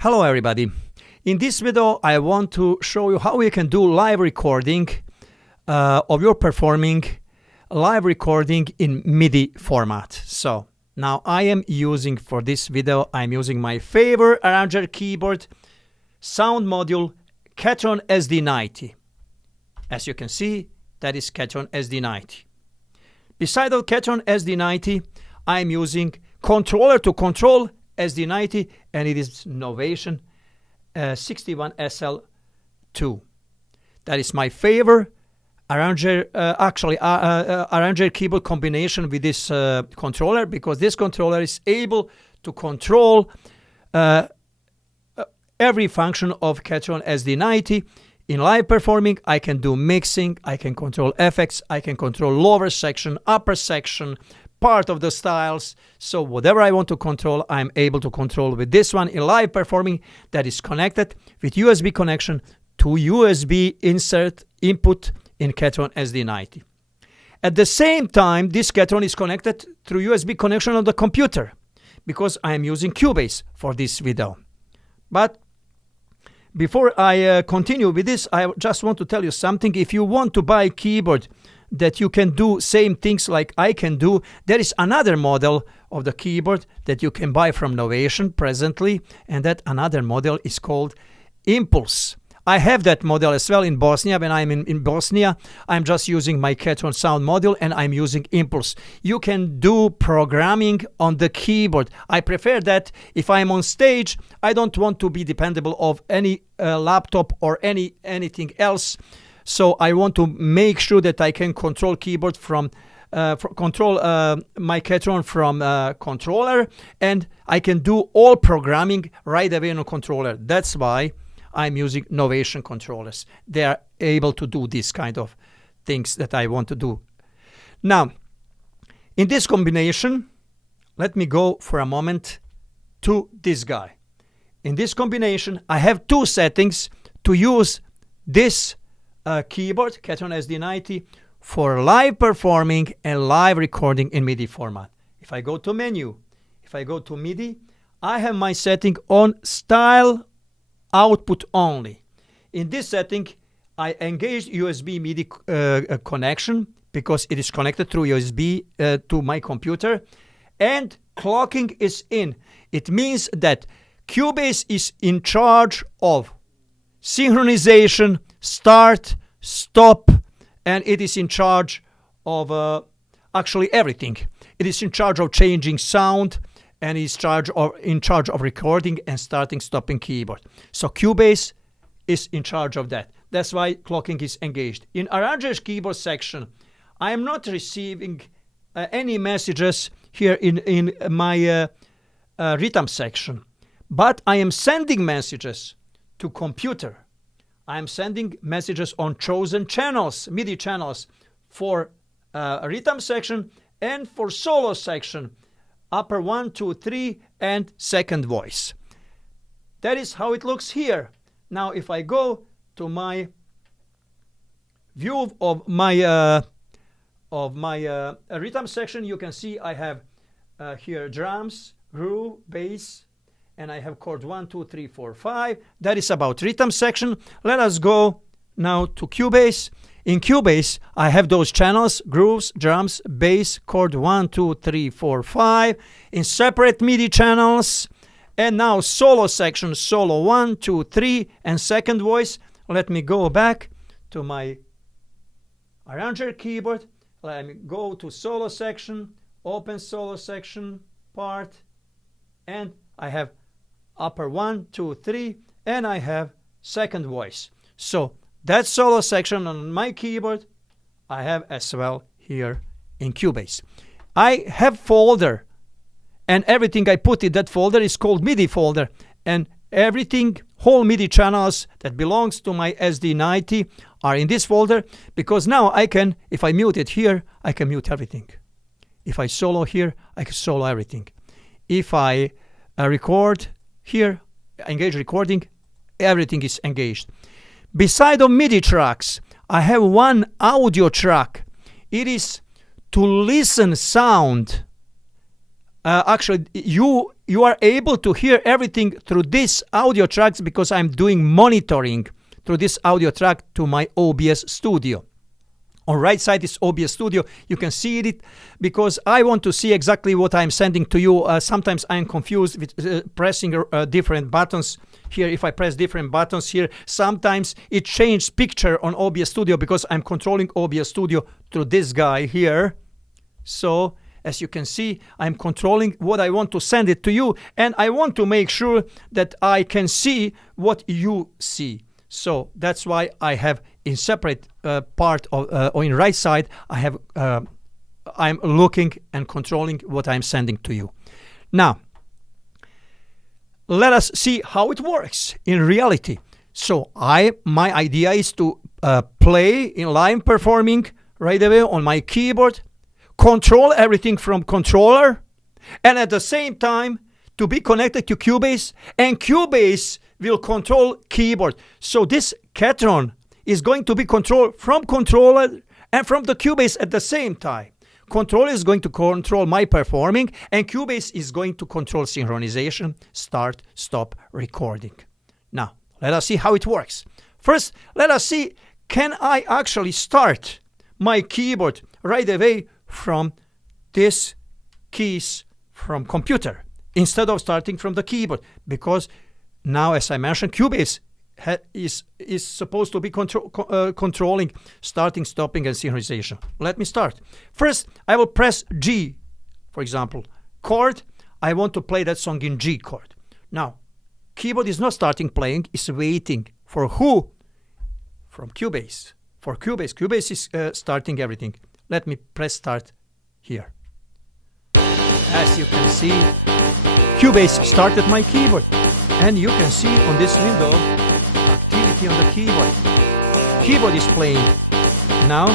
Hello everybody. In this video I want to show you how you can do live recording of your performing live recording in MIDI format. So now I am using for this video, I'm using my favorite arranger keyboard sound module Ketron SD90. As you can see, that is Ketron SD90. Beside of Ketron SD90, I'm using controller to control SD90, and it is Novation 61SL2. That is my favorite arranger, arranger keyboard combination with this controller, because this controller is able to control every function of Ketron SD90. In live performing, I can do mixing, I can control effects, I can control lower section, upper section, part of the styles. So whatever I want to control, I'm able to control with this one in live performing, that is connected with USB connection to USB insert input in Ketron SD90. At the same time, this Ketron is connected through USB connection on the computer, because I am using Cubase for this video. But before I continue with this, I just want to tell you something. If you want to buy a keyboard that you can do same things like I can do, there is another model of the keyboard that you can buy from Novation presently, and that another model is called Impulse. I have that model as well in Bosnia. When I'm in Bosnia, I'm just using my Ketron sound module and I'm using Impulse. You can do programming on the keyboard. I prefer that. If I'm on stage, I don't want to be dependable of any laptop or anything else. So I want to make sure that I can control keyboard from control my Ketron from controller, and I can do all programming right away on a controller. That's why I'm using Novation controllers. They are able to do this kind of things that I want to do. Now, in this combination, let me go for a moment to this guy. In this combination, I have two settings to use this keyboard, Ketron SD90, for live performing and live recording in MIDI format. If I go to menu, if I go to MIDI, I have my setting on style output only. In this setting, I engaged USB MIDI connection, because it is connected through USB to my computer, and clocking is in. It means that Cubase is in charge of synchronization, start, stop, and it is in charge of actually everything. It is in charge of changing sound, and is in charge of recording and starting, stopping keyboard. So Cubase is in charge of that. That's why clocking is engaged. In Arranger's keyboard section, I am not receiving any messages here in my rhythm section, but I am sending messages to computer. I am sending messages on chosen channels, MIDI channels, for rhythm section and for solo section, upper 1, 2, 3, and second voice. That is how it looks here. Now, if I go to my view of my rhythm section, you can see I have here drums, groove, bass, and I have chord 1, 2, 3, 4, 5. That is about rhythm section. Let us go now to Cubase. In Cubase, I have those channels, grooves, drums, bass, chord 1, 2, 3, 4, 5, in separate MIDI channels. And now solo section, solo 1, 2, 3, and second voice. Let me go back to my arranger keyboard. Let me go to solo section, open solo section part, and I have upper 1, 2, 3, and I have second voice. So that solo section on my keyboard I have as well here in Cubase. I have folder, and everything I put in that folder is called MIDI folder, and everything, whole MIDI channels that belongs to my SD90 are in this folder, because now I can, if I mute it here, I can mute everything. If I solo here, I can solo everything. If I record here, engage recording, everything is engaged. Beside of MIDI tracks, I have one audio track. It is to listen sound actually you are able to hear everything through this audio tracks because I'm doing monitoring through this audio track to my OBS Studio. On right side is OBS Studio. You can see it because I want to see exactly what I'm sending to you. Sometimes I'm confused with pressing different buttons here. If I press different buttons here, sometimes it changes picture on OBS Studio because I'm controlling OBS Studio through this guy here. So as you can see, I'm controlling what I want to send it to you, and I want to make sure that I can see what you see. So that's why I have in separate part of or in right side I have I'm looking and controlling what I'm sending to you. Now let us see how it works in reality. So my idea is to play in live performing right away on my keyboard, control everything from controller, and at the same time to be connected to Cubase, and Cubase will control keyboard. So this Ketron is going to be controlled from controller and from the Cubase at the same time. Controller is going to control my performing, and Cubase is going to control synchronization, start, stop, recording. Now, let us see how it works. First, let us see, can I actually start my keyboard right away from this keys from computer instead of starting from the keyboard? Because now, as I mentioned, Cubase is supposed to be controlling starting, stopping, and synchronization. Let me start. First, I will press G, for example, chord. I want to play that song in G chord. Now, keyboard is not starting playing, it's waiting for who? From Cubase. For Cubase. Cubase is starting everything. Let me press start here. As you can see, Cubase started my keyboard. And you can see on this window activity on the keyboard. Keyboard is playing. Now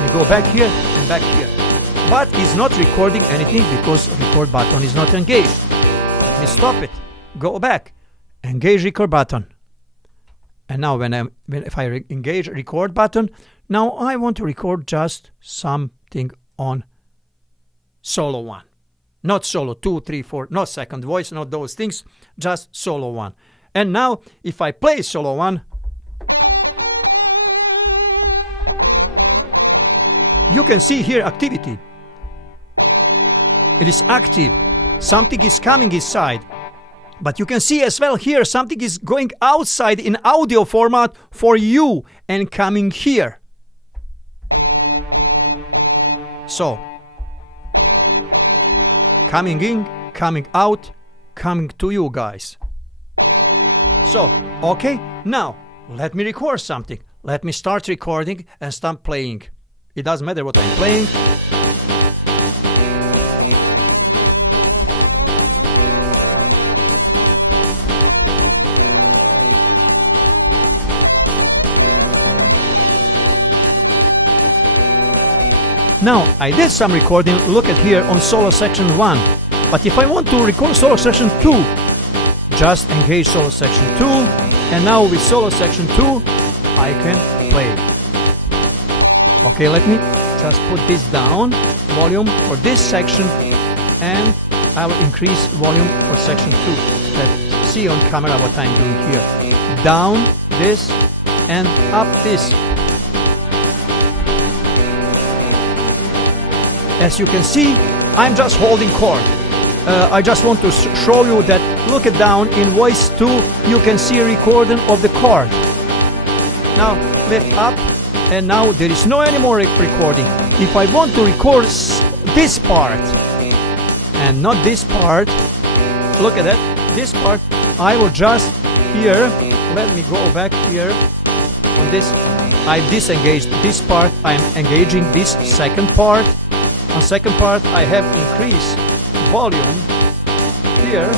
we go back here and back here. But it's not recording anything because record button is not engaged. Let me stop it. Go back. Engage record button. And now if I engage record button, now I want to record just something on solo 1. Not solo 2, 3, 4, not second voice, not those things, just solo 1. And now, if I play solo 1, you can see here activity. It is active. Something is coming inside. But you can see as well here, something is going outside in audio format for you and coming here. So, coming in, coming out, coming to you guys. So, okay, now let me record something. Let me start recording and start playing. It doesn't matter what I'm playing. Now, I did some recording, look at here on solo section 1. But if I want to record solo section 2, just engage solo section 2, and now with solo section 2, I can play. Okay, let me just put this down, volume for this section, and I will increase volume for section 2. Let's see on camera what I'm doing here. Down this and up this. As you can see, I'm just holding chord. I just want to show you that, look it down in voice 2, you can see a recording of the chord. Now lift up, and now there is no anymore recording. If I want to record this part and not this part, look at that, this part, I will just here, let me go back here on this, I disengaged this part, I'm engaging this second part. On second part, I have increased volume here,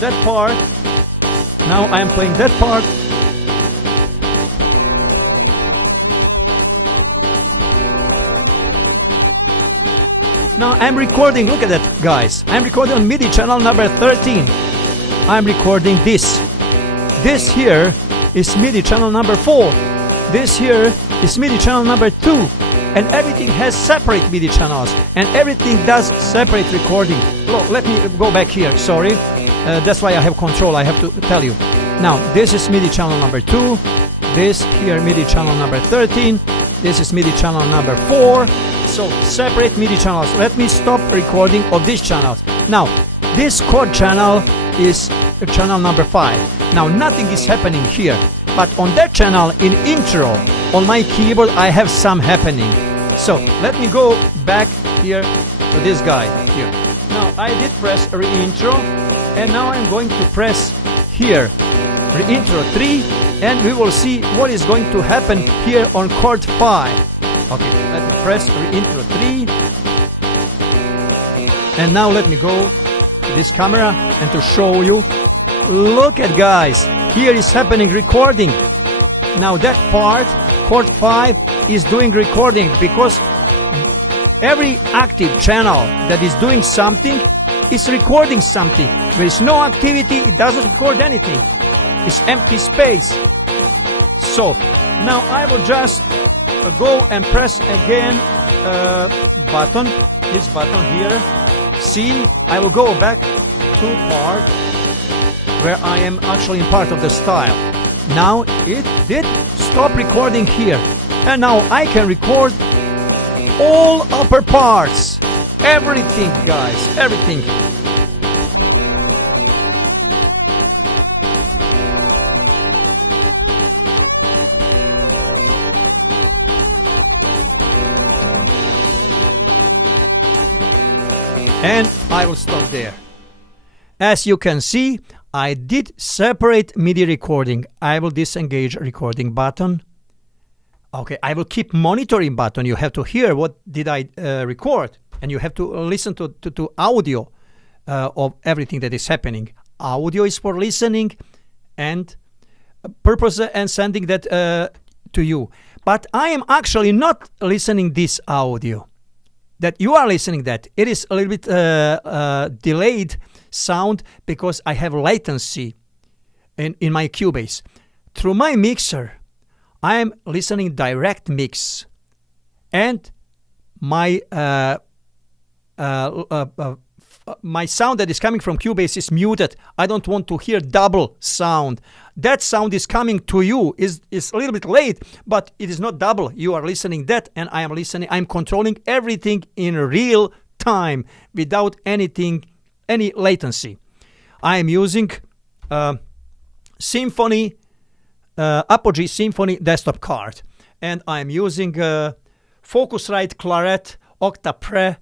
that part. Now I am playing that part. Now I'm recording, look at that, guys. I'm recording on MIDI channel number 13. I'm recording this. This here is MIDI channel number 4. This here is MIDI channel number 2. and everything has separate MIDI channels, and everything does separate recording. Look, let me go back here, sorry. That's why I have control, I have to tell you. Now, this is MIDI channel number 2, this here MIDI channel number 13, this is MIDI channel number 4, so separate MIDI channels. Let me stop recording of these channels. Now, this chord channel is channel number 5. Now, nothing is happening here, but on that channel in intro, on my keyboard, I have some happening. So, let me go back here to this guy here. Now, I did press reintro, and now I'm going to press here reintro 3, and we will see what is going to happen here on chord 5. Okay, let me press reintro 3, and now let me go to this camera and to show you. Look at, guys, here is happening recording. Now that part, chord 5, is doing recording because every active channel that is doing something is recording something. There is no activity, it doesn't record anything. It's empty space. So now I will just go and press again button, this button here. See, I will go back to part where I am actually in part of the style. Now it did stop recording here, and now I can record all upper parts, everything, guys, everything. And I will stop there. As you can see, I did separate MIDI recording. I will disengage recording button. Okay, I will keep monitoring button. You have to hear what did I record, and you have to listen to audio of everything that is happening. Audio is for listening and purpose and sending that to you. But I am actually not listening this audio that you are listening that. It is a little bit delayed sound because I have latency in my Cubase. Through my mixer, I am listening direct mix, and my my sound that is coming from Cubase is muted. I don't want to hear double sound. That sound is coming to you is a little bit late, but it is not double. You are listening that, and I am listening. I'm controlling everything in real time without any latency. I am using Symphony Apogee Symphony desktop card, and I am using Focusrite Claret Octapre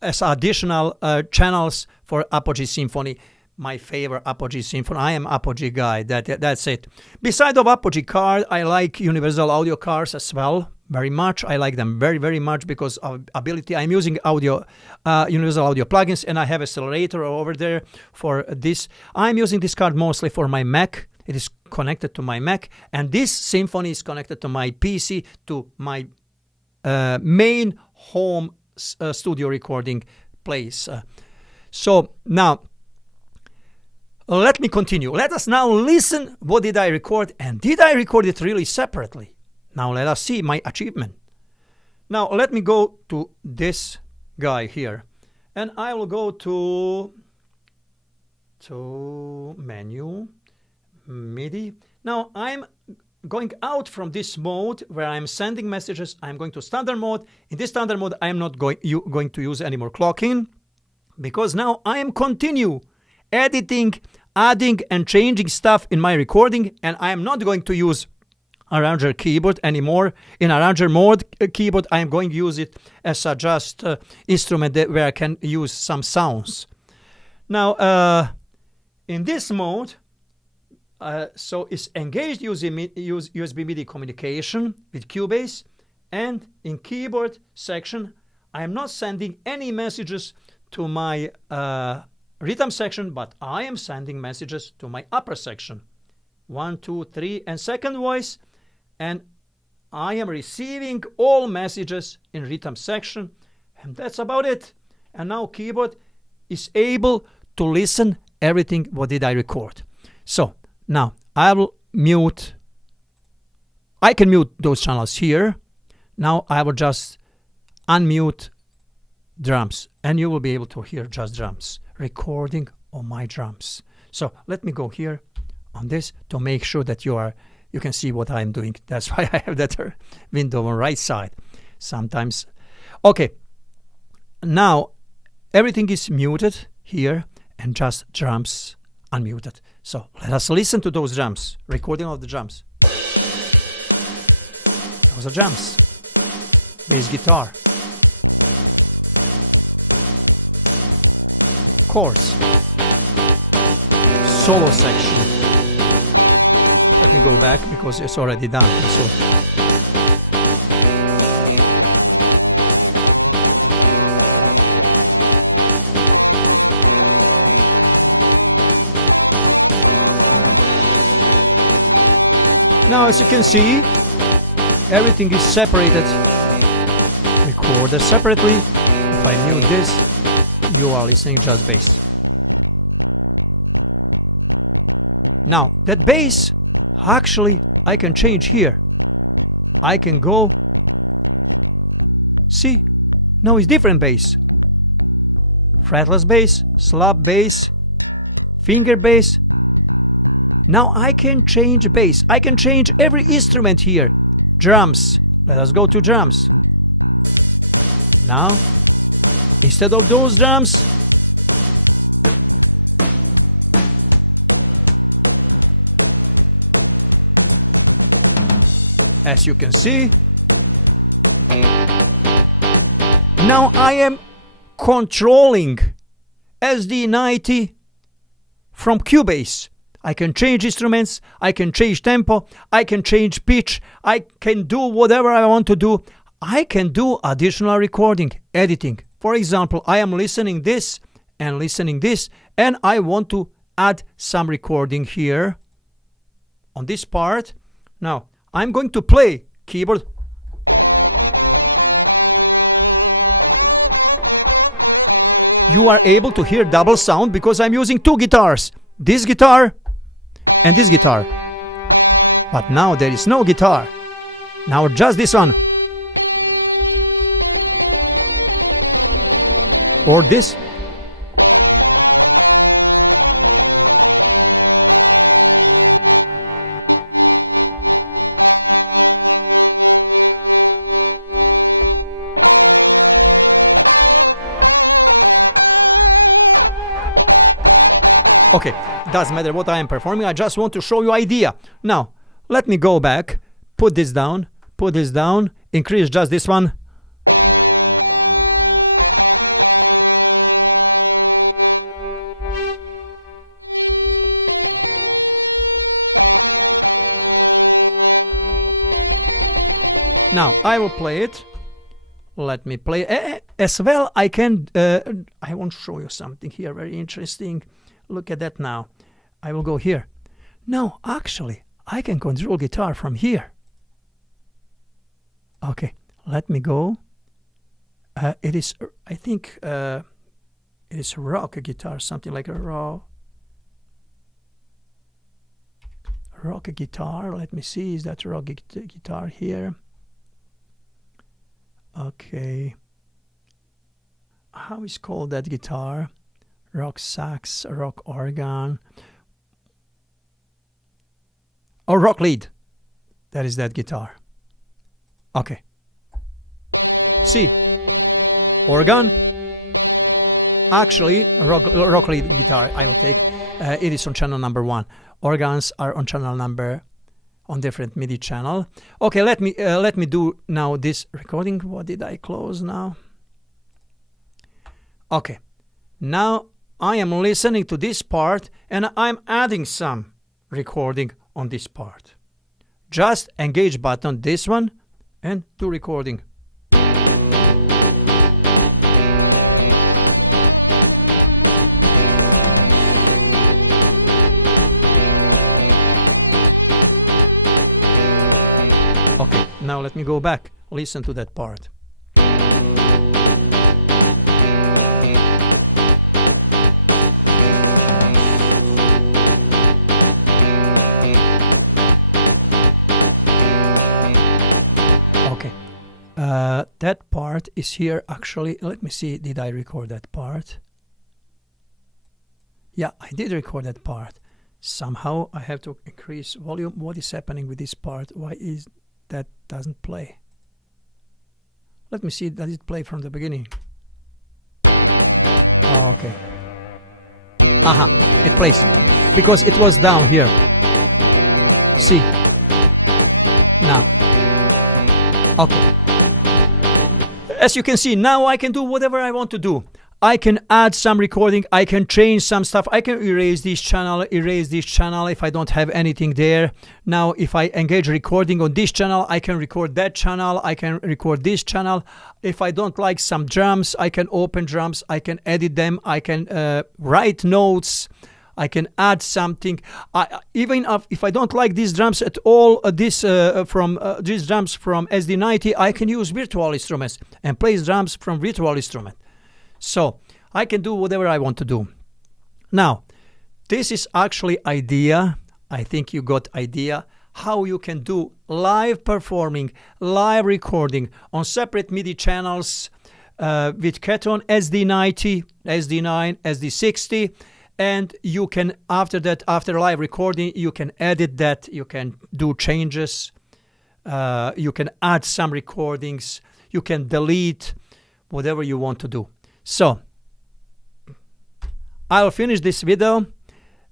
as additional channels for Apogee Symphony. My favorite Apogee Symphony. I am Apogee guy. That's it. Besides of Apogee card, I like Universal Audio cards as well. Very much. I like them very, very much because of ability. I'm using Universal Audio plugins, and I have accelerator over there for this. I'm using this card mostly for my Mac. It is connected to my Mac, and this Symphony is connected to my PC, to my main home studio recording place. So now, let me continue. Let us now listen what did I record, and did I record it really separately? Now let us see my achievement. Now let me go to this guy here, and I will go to menu, MIDI. Now I'm going out from this mode where I'm sending messages. I'm going to standard mode. In this standard mode, I am not going to use any more clocking, because now I am continue editing, adding and changing stuff in my recording, and I am not going to use arranger keyboard anymore. In arranger mode keyboard, I am going to use it as a just instrument where I can use some sounds. Now in this mode, so it's engaged using USB MIDI communication with Cubase, and in keyboard section I am not sending any messages to my rhythm section, but I am sending messages to my upper section, 1, 2, 3, and second voice, and I am receiving all messages in rhythm section, and that's about it. And now keyboard is able to listen everything what did I record. So now I will mute. I can mute those channels here. Now I will just unmute drums, and you will be able to hear just drums, recording on my drums. So let me go here on this to make sure that you can see what I'm doing. That's why I have that window on right side sometimes. Okay, now everything is muted here and just drums unmuted. So let us listen to those drums, recording of the drums. Those are drums, bass guitar, chorus, solo section. Let me go back because it's already done. So now, as you can see, everything is separated, recorded separately. If I mute this, you are listening just bass. Now, that bass, actually, I can change here. I can go, see, now it's different bass. Fretless bass, slap bass, finger bass. Now I can change bass. I can change every instrument here. Drums. Let us go to drums. Now, instead of those drums, as you can see, now I am controlling SD90 from Cubase. I can change instruments, I can change tempo, I can change pitch, I can do whatever I want to do. I can do additional recording, editing. For example, I am listening this and listening this, and I want to add some recording here on this part. Now, I'm going to play keyboard. You are able to hear double sound because I'm using two guitars. This guitar and this guitar. But now there is no guitar. Now just this one. Or this. Okay, doesn't matter what I am performing, I just want to show you idea. Now, let me go back, put this down, increase just this one. Now, I will play it. Let me play. As well, I can, I want to show you something here very interesting. Look at that now. I will go here. No, actually, I can control guitar from here. Okay, let me go. It is, I think, it is rock guitar, something like a rock guitar. Let me see, is that rock guitar here? Okay. How is called that guitar? Rock sax, rock organ, or rock lead. That is that guitar. Okay. See, organ. Actually, rock lead guitar. I will take. It is on channel number 1. Organs are on channel number on different MIDI channel. Okay, let me do now this recording. What did I close now? Okay, now I am listening to this part and I'm adding some recording on this part. Just engage button, this one, and do recording. Okay, now let me go back, listen to that part. that part is here actually. Let me see, did I record that part? Yeah, I did record that part. Somehow I have to increase volume. What is happening with this part? Why is that doesn't play? Let me see, does it play from the beginning? Oh, okay. Aha, it plays because it was down here. See? Now. Okay. As you can see, now I can do whatever I want to do. I can add some recording, I can change some stuff, I can erase this channel if I don't have anything there. Now if I engage recording on this channel, I can record that channel, I can record this channel. If I don't like some drums, I can open drums, I can edit them, I can write notes, I can add something. Even if I don't like these drums at all, these drums from SD90, I can use virtual instruments and play drums from virtual instrument. So I can do whatever I want to do. Now, this is actually idea. I think you got idea how you can do live performing, live recording on separate MIDI channels with Ketron SD90, SD9, SD60. And you can, after that, after live recording, you can edit that, you can do changes, you can add some recordings, you can delete, whatever you want to do. So, I'll finish this video.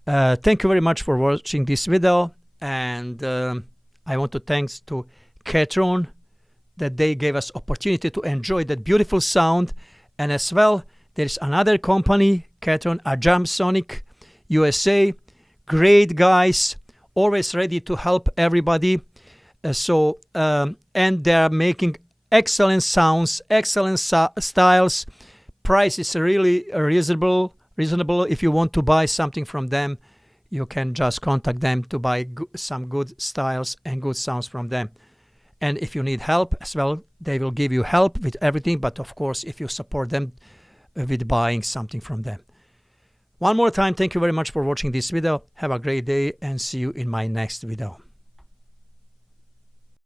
Thank you very much for watching this video. And I want to thanks to Ketron that they gave us opportunity to enjoy that beautiful sound. And as well, there's another company, Ketron Sonic USA. Great guys, always ready to help everybody. And they're making excellent sounds, excellent styles. Price is really reasonable. If you want to buy something from them, you can just contact them to buy some good styles and good sounds from them. And if you need help as well, they will give you help with everything. But of course, if you support them with buying something from them. One more time, thank you very much for watching this video. Have a great day and see you in my next video.